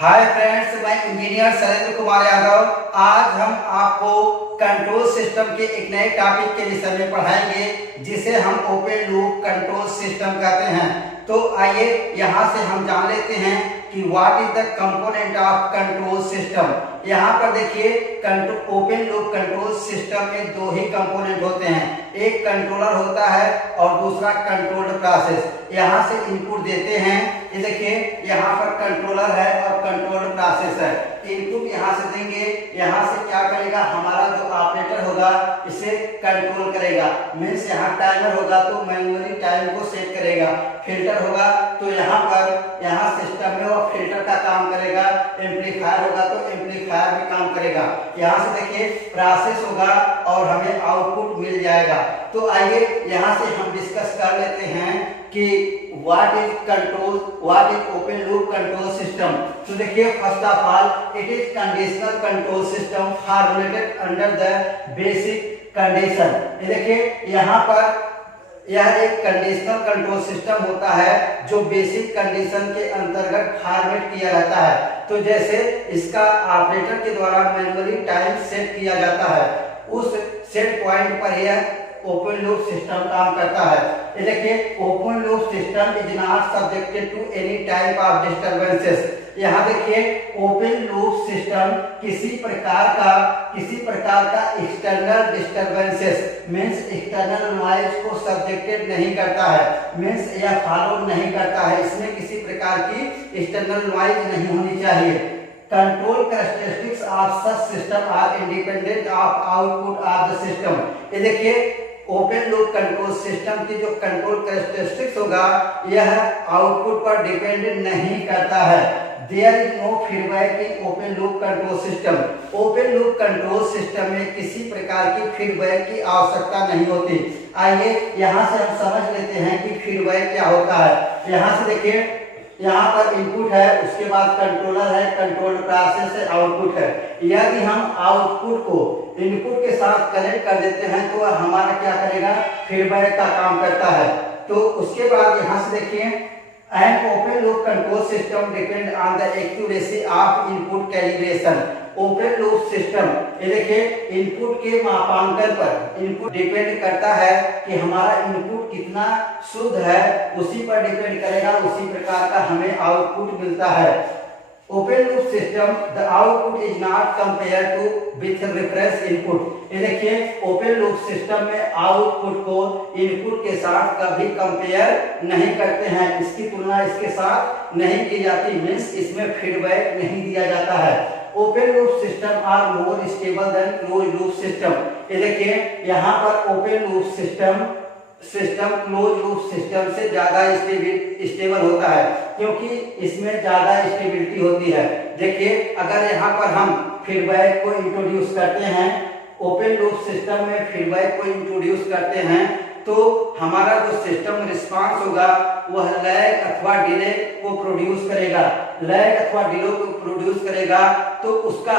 Hi friends, मैं engineer Shailendra Kumar Yadav. आज हम आपको कंट्रोल सिस्टम के एक नए टॉपिक के विषय में पढ़ाएंगे जिसे हम ओपन लूप कंट्रोल सिस्टम कहते हैं। तो आइए यहाँ से हम जान लेते हैं कि what is the component of control system. यहाँ पर देखिए, ओपन लूप कंट्रोल सिस्टम में दो ही कंपोनेंट होते हैं, एक कंट्रोलर होता है और दूसरा कंट्रोल्ड प्रोसेस। यहाँ से इनपुट देते हैं, ये देखिए यहाँ पर कंट्रोलर है और कंट्रोल्ड प्रोसेस है। इनपुट यहाँ से देंगे, यहाँ से क्या करेगा, हमारा जो ऑपरेटर होगा इसे कंट्रोल करेगा। मीन्स यहाँ टाइमर होगा तो मैन्युअली टाइम को सेट करेगा, फिल्टर होगा तो यहाँ पर यहाँ सिस्टम में वो फिल्टर का काम करेगा, एम्पलीफायर होगा तो एम्पलीफायर भी काम करेगा। यहाँ से देखिए प्रोसेस होगा और हमें आउटपुट मिल जाएगा। तो आइए यहाँ से हम डिस्कस कर लेते हैं कि what is control, what is open loop control system. तो देखिए, first of all it is conditional control system formulated under the basic condition. ये देखिए यहाँ पर यह एक कंडीशनल कंट्रोल सिस्टम होता है जो बेसिक कंडीशन के अंतर्गत फॉर्मेट किया जाता है। तो जैसे इसका ऑपरेटर के द्वारा मैन्युअली टाइम सेट किया जाता है, उस सेट पॉइंट पर यह ओपन लूप सिस्टम काम करता है। ये देखिए, open loop system is not subjected to any type of disturbances. यहाँ देखिए, ओपन लूप सिस्टम किसी प्रकार का external disturbances means external noise को सब्जेक्टेड नहीं करता है, मींस यह फॉलो नहीं करता है, इसमें किसी प्रकार की एक्सटर्नल नॉइज नहीं होनी चाहिए। Control characteristics of such system are independent of output of the system. ये देखिए, ओपन लूप कंट्रोल सिस्टम की जो कंट्रोल कैरेक्टरिस्टिक्स होगा यह आउटपुट पर डिपेंडेंट नहीं करता है। There is no feedback in open loop control system. Open loop control system में किसी प्रकार की फीडबैक की आवश्यकता नहीं होती। आइए यहाँ से हम समझ लेते हैं कि फीडबैक क्या होता है। यहाँ से देखिए, यहाँ पर इनपुट है, उसके बाद कंट्रोलर है, कंट्रोल प्रोसेस है, आउटपुट है। यदि हम आउटपुट को इनपुट के साथ कनेक्ट कर देते हैं तो हमारा क्या करेगा, फीडबैक का काम करता है। तो उसके बाद यहाँ से देखिए, an open loop control system depend on the accuracy of input calibration. Open loop system, ये देखिए, इनपुट के मापांकन पर इनपुट डिपेंड करता है कि हमारा इनपुट कितना शुद्ध है, उसी पर डिपेंड करेगा, उसी प्रकार का हमें आउटपुट मिलता है। Open loop system the output is not compare to with reference input. ये देखिए, ओपन लूप सिस्टम में आउटपुट को इनपुट के साथ कभी कंपेयर नहीं करते हैं, इसकी तुलना इसके साथ नहीं की जाती, मींस इसमें फीडबैक नहीं दिया जाता है। Open loop system are more stable than close loop system. ये देखिए, यहाँ पर open loop system close loop system से ज्यादा स्टेबल होता है, क्योंकि इसमें ज्यादा स्टेबिलिटी होती है। देखिए, अगर यहाँ पर हम फीडबैक को इंट्रोड्यूस करते हैं, ओपन लूप सिस्टम में फीडबैक को इंट्रोड्यूस करते हैं तो हमारा जो सिस्टम रिस्पांस होगा वह लैग अथवा डिले को प्रोड्यूस करेगा। लैग अथवा डिले को प्रोड्यूस करेगा तो उसका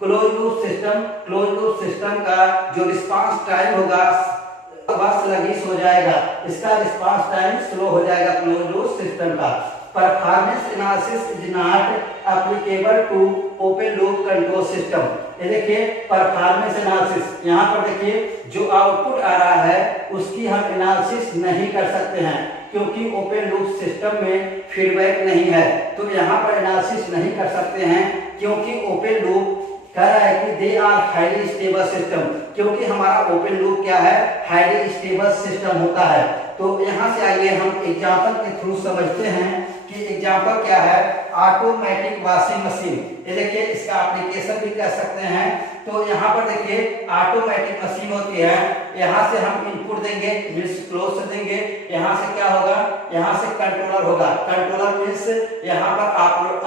क्लोज लूप सिस्टम का जो रिस्पांस टाइम होगा वह स्लगिश हो जाएगा, इसका रिस्पांस टाइम स्लो हो जाएगा क्लोज लूप सिस्टम का। Performance analysis is not applicable to open loop control system. ये देखिए, परफॉर्मेंस एनालिसिस, यहाँ पर देखिए जो आउटपुट आ रहा है उसकी हम एनालिसिस नहीं कर सकते हैं, क्योंकि ओपन लूप सिस्टम में फीडबैक नहीं है, तो यहाँ पर एनालिसिस नहीं कर सकते हैं, क्योंकि ओपन लूप कह रहा है कि they are highly stable system, क्योंकि हमारा ओपन लूप क्या है, हाईली स्टेबल सिस्टम होता है। तो यहाँ से आइए हम एग्जांपल के थ्रू समझते हैं कि एग्जांपल क्या है। ऑटोमेटिक वॉशिंग मशीन, ये देखिए इसका एप्लीकेशन भी कह सकते हैं। तो यहाँ पर देखिए ऑटोमेटिक मशीन होती है, यहाँ से हम इनपुट देंगे, मींस क्लोज से देंगे, यहाँ से क्या होगा, यहाँ से कंट्रोलर होगा, कंट्रोलर मींस यहाँ पर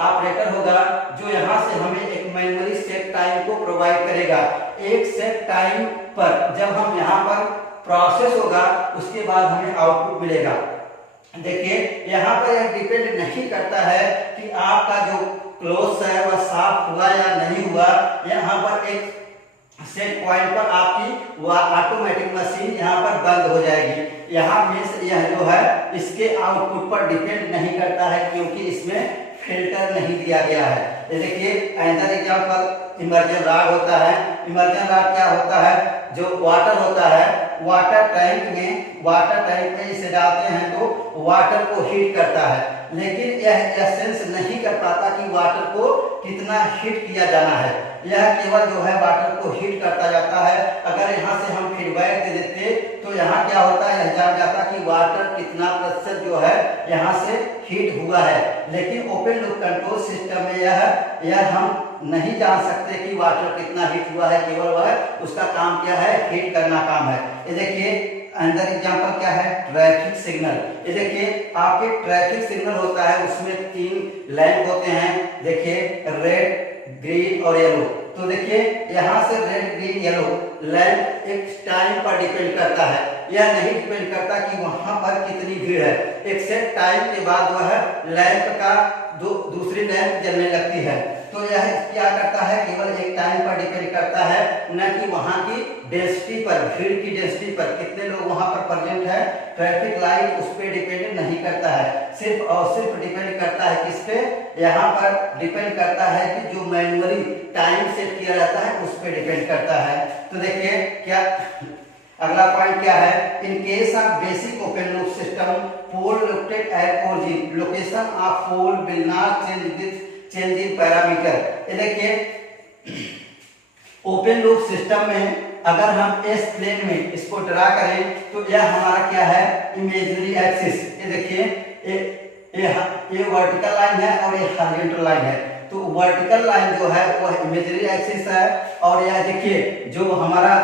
ऑपरेटर होगा जो यहाँ से हमें एक मैन्युअली सेट टाइम को प्रोवाइड करेगा। एक सेट टाइम पर जब हम यहाँ पर प्रोसेस होगा उसके बाद हमें आउटपुट मिलेगा। देखिए, यहाँ पर यह डिपेंड नहीं करता है कि आपका जो क्लोज है वह साफ हुआ या नहीं हुआ। यहाँ पर एक सेट पॉइंट पर आपकी वह ऑटोमेटिक मशीन यहाँ पर बंद हो जाएगी। यहाँ मींस यह जो है इसके आउटपुट पर डिपेंड नहीं करता है, क्योंकि इसमें फिल्टर नहीं दिया गया है। ये देखिए अनदर एग्जांपल इमर्जन रॉड होता है। इमर्जन रॉड क्या होता है, जो वाटर होता है वाटर टैंक में इसे डालते हैं तो वाटर को हीट करता है, लेकिन यह सेंस नहीं कर पाता कि वाटर को कितना हीट किया जाना है। यह केवल जो है वाटर को हीट करता जाता है। अगर यहाँ से हम फीडबैक दे देते तो यहाँ क्या होता है, यह जान जाता कि वाटर कितना प्रतिशत जो है यहाँ से हीट हुआ है। लेकिन ओपन लूप कंट्रोल सिस्टम में यह हम नहीं जान सकते कि वाटर कितना हीट हुआ है, केवल वह उसका काम क्या है, हीट करना काम है। ये देखिए अंदर एग्जांपल क्या है, ट्रैफिक सिग्नल। ये देखिए आपके ट्रैफिक सिग्नल होता है, उसमें 3 लैंप होते हैं, देखिए रेड, ग्रीन और येलो। तो देखिए यहाँ से रेड, ग्रीन, येलो लैंप एक टाइम पर डिपेंड करता है। यह नहीं डिपेंड करता कि वहां पर कितनी भीड़ है। एक सेट टाइम के बाद वह लैंप का दूसरी लैंप जलने लगती है। तो यह क्या करता है, केवल एक टाइम पर डिपेंड करता है, न कि वहां की डेंसिटी पर, भीड़ की डेंसिटी पर, कितने लोग वहां पर प्रेजेंट है। ट्रैफिक लाइट उस पर डिपेंड नहीं करता है, सिर्फ और सिर्फ डिपेंड करता है किस पे, यहाँ पर डिपेंड करता है कि जो मैनुअली टाइम सेट किया जाता है उस पर डिपेंड करता है। तो देखिए क्या अगला पॉइंट क्या है, in case of basic open loop system pole located at origin location of pole will not change with change in parameter. ये देखिए ओपन लूप सिस्टम में अगर हम एस प्लेन में इसको ड्रा करें तो यह हमारा क्या है, इमेजिनरी एक्सिस। ये देखिए ये वर्टिकल लाइन है और ये हॉरिजॉन्टल लाइन है। तो वर्टिकल लाइन जो है वह इमेजिनरी एक्सिस है, और यह देखिए जो हमारा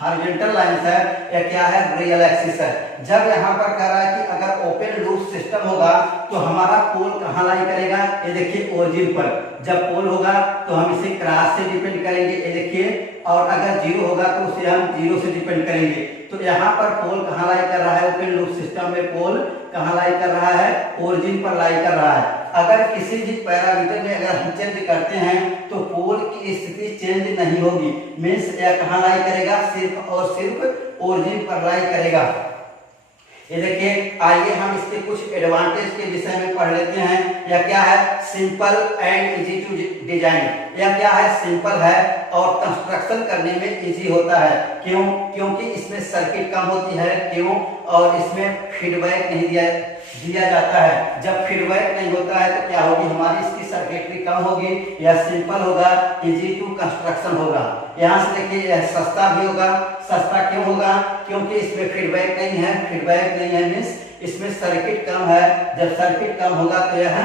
हॉरिजॉन्टल लाइन है यह क्या है, रियल एक्सिस है। जब यहाँ पर कह रहा है कि अगर ओपन लूप सिस्टम होगा तो हमारा पोल कहाँ लाई करेगा, ये देखिए ओरिजिन पर। जब पोल होगा तो हम इसे क्रॉस से डिपेंड करेंगे, ये देखिए, और अगर जीरो होगा तो उसे हम जीरो से डिपेंड करेंगे। तो यहाँ पर पोल कहाँ लाई कर रहा है, ओपन लूप सिस्टम में पोल कहाँ लाई कर रहा है, ओरिजिन पर लाई कर रहा है। अगर किसी भी पैरामीटर में अगर हम चेंज करते हैं तो पोल की स्थिति चेंज नहीं होगी, मीन्स यह कहाँ लाई करेगा, सिर्फ और सिर्फ ओरिजिन पर लाई करेगा। ये देखिए आइए हम इसके कुछ एडवांटेज के विषय में पढ़ लेते हैं। यह क्या है, simple and easy to design. यह क्या है, सिंपल है और कंस्ट्रक्शन करने में इजी होता है। क्यों, क्योंकि इसमें सर्किट कम होती है। क्यों, और इसमें फीडबैक नहीं दिया जाता है। जब फीडबैक नहीं होता है तो क्या होगी, हमारी इसकी सर्किटरी कम होगी। यह सिंपल होगा, इजी टू कंस्ट्रक्शन होगा। यहाँ से देखिए यह सस्ता भी होगा। सस्ता क्यों होगा, क्योंकि इसमें फीडबैक नहीं है। फीडबैक नहीं है मीन्स इसमें सर्किट कम है। जब सर्किट कम होगा तो यह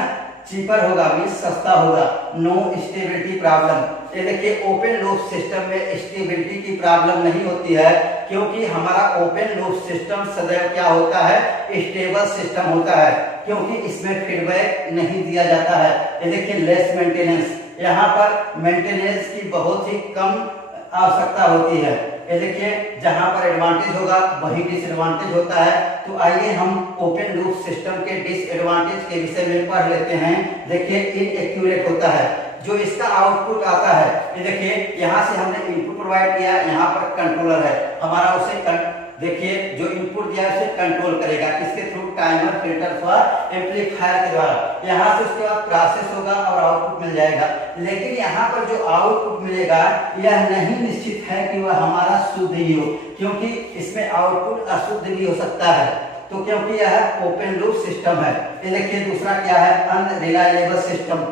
चीपर होगा, मीन्स सस्ता होगा। No stability problem. ये देखिए ओपन लूप सिस्टम में स्टेबिलिटी की प्रॉब्लम नहीं होती है, क्योंकि हमारा ओपन लूप सिस्टम सदैव क्या होता है, स्टेबल सिस्टम होता है, क्योंकि इसमें फीडबैक नहीं दिया जाता है। ये देखिए लेस मेंटेनेंस, यहाँ पर मेंटेनेंस की बहुत ही कम आवश्यकता होती है। ये देखिए जहां पर एडवांटेज होगा वही डिसएडवांटेज होता है। तो आइए हम ओपन लूप सिस्टम के डिसएडवांटेज के विषय में पढ़ लेते हैं। देखिए इनएक्यूरेट होता है, जो इसका आउटपुट आता है। ये देखिए यहाँ से हमने इनपुट प्रोवाइड किया, यहाँ पर कंट्रोलर है हमारा, उसे देखिए जो इनपुट दिया है उसे कंट्रोल करेगा, किसके थ्रू, टाइमर, फिल्टर अथवा एम्पलीफायर के द्वारा। यहाँ से उसके बाद प्रोसेस होगा और आउटपुट मिल जाएगा। लेकिन यहाँ पर जो आउटपुट मिलेगा यह नहीं निश्चित है कि वह हमारा शुद्ध ही हो, क्योंकि इसमें आउटपुट अशुद्ध भी हो सकता है। तो क्योंकि यह ओपन लूप सिस्टम है। ये देखिए दूसरा क्या है, अनरिलायबल सिस्टम।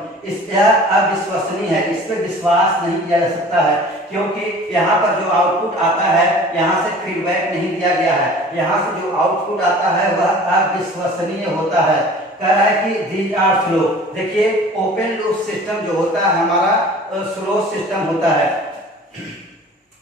यह अविश्वसनीय है, इस पर विश्वास नहीं किया जा सकता है, क्योंकि यहाँ पर जो आउटपुट आता है यहाँ से फीडबैक नहीं दिया गया है। यहाँ से जो आउटपुट आता है वह अविश्वसनीय होता है। कह रहा है कि दीज आर स्लो। देखिए ओपन लूप सिस्टम जो होता है हमारा स्लो सिस्टम होता है।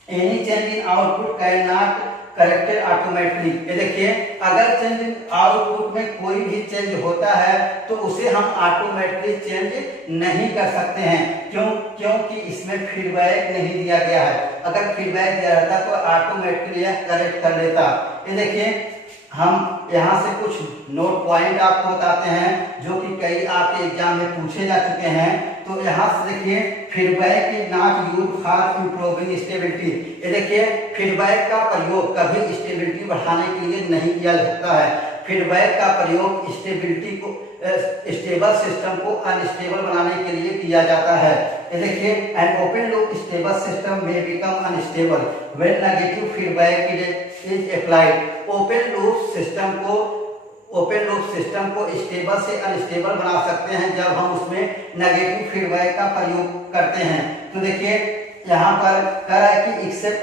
Any change in output can not corrected automatically. ये देखिए अगर चेंज आउटपुट में कोई भी चेंज होता है तो उसे हम ऑटोमेटिकली चेंज नहीं कर सकते हैं। क्यों, क्योंकि इसमें फीडबैक नहीं दिया गया है। अगर फीडबैक दिया रहता तो ऑटोमेटिकली यह करेक्ट कर लेता। ये देखिए हम यहाँ से कुछ नोट पॉइंट आपको बताते हैं जो कि कई आपके एग्जाम में पूछे जा चुके हैं। तो यहाँ से देखिए feedback is not used for improving stability. ये देखिए फीडबैक का प्रयोग कभी स्टेबिलिटी बढ़ाने के लिए नहीं किया जा सकता है। फीडबैक का प्रयोग स्टेबल सिस्टम को अनस्टेबल बनाने के लिए किया जाता है। ये देखिए, an open loop stable system में become unstable when negative feedback is applied. Open loop system को स्टेबल से अनस्टेबल बना सकते हैं जब हम उसमें नेगेटिव फीडबैक का प्रयोग करते हैं। तो देखिए यहाँ पर कह रहा है कि एक्सेप्ट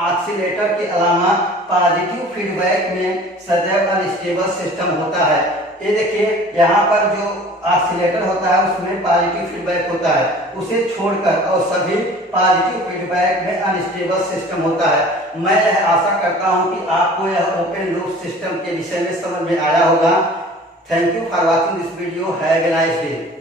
ऑसिलेटर के अलावा पॉजिटिव फीडबैक में सदैव अनस्टेबल सिस्टम होता है। ये देखिए यहाँ पर जो ऑसिलेटर होता है उसमें पॉजिटिव फीडबैक होता है, उसे छोड़कर और सभी पॉजिटिव फीडबैक में अनस्टेबल सिस्टम होता है। मैं यह आशा करता हूँ कि आपको यह ओपन लूप सिस्टम के विषय में समझ में आया होगा। Thank you for watching this video. Have a nice day.